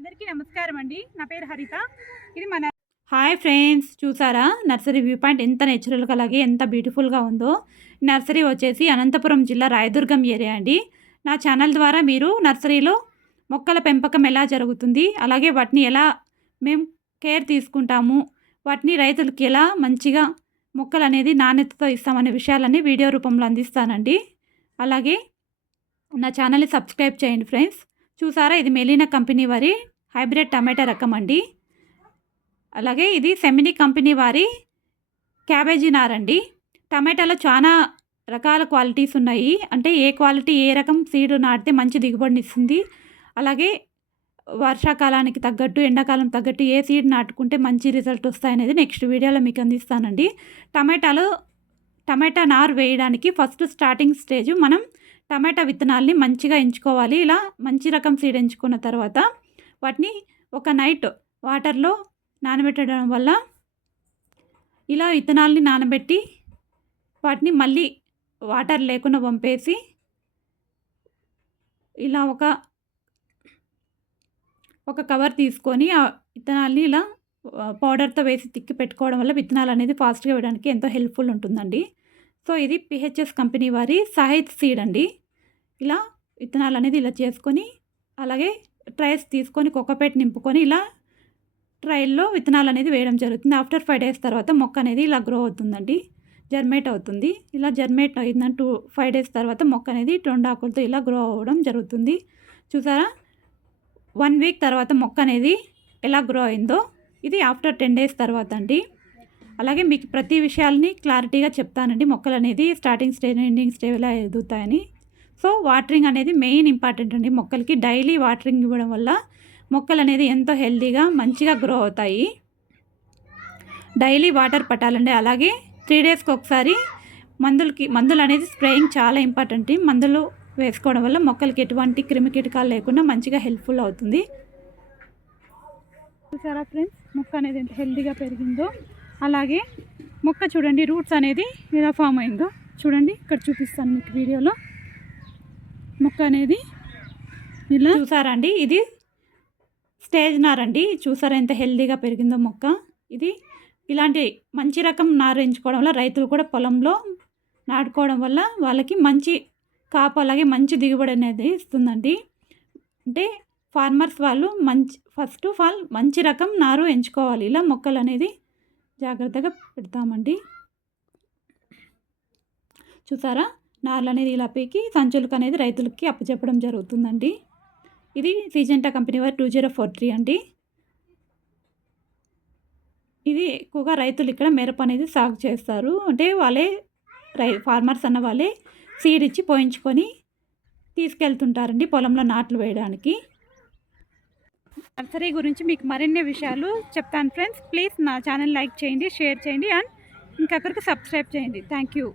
అందరికీ నమస్కారం అండి. నా పేరు హరిత. ఇది మన హాయ్ ఫ్రెండ్స్ చూసారా? నర్సరీ వ్యూ పాయింట్ ఎంత నేచురల్గా అలాగే ఎంత బ్యూటిఫుల్గా ఉందో. నర్సరీ వచ్చేసి అనంతపురం జిల్లా రాయదుర్గం ఏరియా అండి. నా ఛానల్ ద్వారా మీరు నర్సరీలో మొక్కల పెంపకం ఎలా జరుగుతుంది అలాగే వాటిని ఎలా మేము కేర్ తీసుకుంటాము వాటిని రైతులకి ఎలా మంచిగా మొక్కలు అనేది నాణ్యతతో ఇస్తామనే విషయాలన్నీ వీడియో రూపంలో అందిస్తానండి. అలాగే నా ఛానల్ని సబ్స్క్రైబ్ చేయండి ఫ్రెండ్స్. చూసారా? ఇది మెలీనా కంపెనీ వారి హైబ్రిడ్ టమాటా రకం అండి. అలాగే ఇది సెమిని కంపెనీ వారి క్యాబేజీ నారండి టమాటాలో చాలా రకాల క్వాలిటీస్ ఉన్నాయి. అంటే ఏ క్వాలిటీ ఏ రకం సీడ్ నాటితే మంచి దిగుబడిని ఇస్తుంది. అలాగే వర్షాకాలానికి తగ్గట్టు ఎండాకాలం తగ్గట్టు ఏ సీడ్ నాటుకుంటే మంచి రిజల్ట్ వస్తాయనేది నెక్స్ట్ వీడియోలో మీకు అందిస్తానండి. టమాటాలో టమాటా నారు వేయడానికి ఫస్ట్ స్టార్టింగ్ స్టేజ్ మనం టమాటా విత్తనాల్ని మంచిగా ఎంచుకోవాలి. ఇలా మంచి రకం సీడ్ ఎంచుకున్న తర్వాత వాటిని ఒక నైట్ వాటర్లో నానబెట్టడం వల్ల ఇలా విత్తనాల్ని నానబెట్టి వాటిని మళ్ళీ వాటర్ లేకుండా పంపేసి ఇలా ఒక ఒక కవర్ తీసుకొని ఆ విత్తనాల్ని ఇలా పౌడర్తో వేసి తిక్కి పెట్టుకోవడం వల్ల విత్తనాలు అనేది ఫాస్ట్గా వేయడానికి ఎంతో హెల్ప్ఫుల్ ఉంటుందండి. సో ఇది పిహెచ్ఎస్ కంపెనీ వారి సాహిత్ సీడ్ అండి. ఇలా విత్తనాలు అనేది ఇలా చేసుకొని అలాగే ట్రైస్ తీసుకొని కుక్కపేట నింపుకొని ఇలా ట్రైల్లో విత్తనాలు అనేది వేయడం జరుగుతుంది. ఆఫ్టర్ ఫైవ్ డేస్ తర్వాత మొక్క అనేది ఇలా గ్రో అవుతుందండి. జర్మేట్ అవుతుంది. ఇలా జర్మేట్ అయిందని టూ ఫైవ్ డేస్ తర్వాత మొక్క అనేది రెండు ఆకులతో ఇలా గ్రో అవ్వడం జరుగుతుంది. చూసారా? వన్ వీక్ తర్వాత మొక్క అనేది ఎలా గ్రో అయిందో ఇది ఆఫ్టర్ టెన్ డేస్ తర్వాత అండి. అలాగే మీకు ప్రతి విషయాల్ని క్లారిటీగా చెప్తానండి. మొక్కలు అనేది స్టార్టింగ్ స్టేజ్ ఎండింగ్ స్టేజ్ ఎలా ఎదుగుతాయని. సో వాటరింగ్ అనేది మెయిన్ ఇంపార్టెంట్ అండి. మొక్కలకి డైలీ వాటరింగ్ ఇవ్వడం వల్ల మొక్కలు అనేది ఎంతో హెల్తీగా మంచిగా గ్రో అవుతాయి. డైలీ వాటర్ పట్టాలండి. అలాగే త్రీ డేస్కి ఒకసారి మందులకి మందులు అనేది స్ప్రేయింగ్ చాలా ఇంపార్టెంట్ మందులు వేసుకోవడం వల్ల మొక్కలకి ఎటువంటి క్రిమి కీటకాలు లేకుండా మంచిగా హెల్ప్ఫుల్ అవుతుంది. చూసారా ఫ్రెండ్స్ మొక్క అనేది ఎంత హెల్తీగా పెరిగిందో. అలాగే మొక్క చూడండి రూట్స్ అనేది ఎలా ఫామ్ అయిందో. చూడండి ఇక్కడ చూపిస్తాను మీకు వీడియోలో మొక్క అనేది ఇలా చూసారా అండి ఇది స్టేజ్ నారండి. చూసారా ఎంత హెల్దీగా పెరిగిందో మొక్క. ఇది ఇలాంటి మంచి రకం నారు ఎంచుకోవడం వల్ల రైతులు కూడా పొలంలో నాటుకోవడం వల్ల వాళ్ళకి మంచి కాపు అలాగే మంచి దిగుబడి అనేది ఇస్తుందండి. అంటే ఫార్మర్స్ వాళ్ళు మంచి ఫస్ట్ ఆఫ్ ఆల్ మంచి రకం నారు ఎంచుకోవాలి. ఇలా మొక్కలు అనేది జాగ్రత్తగా పెడతామండి. చూసారా? నార్లు అనేది ఇలా పీకి సంచులకు అనేది రైతులకి అప్పచెప్పడం జరుగుతుందండి. ఇది సీజెంటా కంపెనీ వారి టూ జీరో ఫోర్ త్రీ అండి. ఇది ఎక్కువగా రైతులు ఇక్కడ మిరప అనేది సాగు చేస్తారు. అంటే వాళ్ళే రై ఫార్మర్స్ అన్న వాళ్ళే సీడ్ ఇచ్చి పోయించుకొని తీసుకెళ్తుంటారండి పొలంలో నాట్లు వేయడానికి. నర్సరీ గురించి మీకు మరిన్ని విషయాలు చెప్తాను ఫ్రెండ్స్. ప్లీజ్ నా ఛానల్ లైక్ చేయండి షేర్ చేయండి అండ్ ఇంకొకరికి సబ్స్క్రైబ్ చేయండి. Thank you.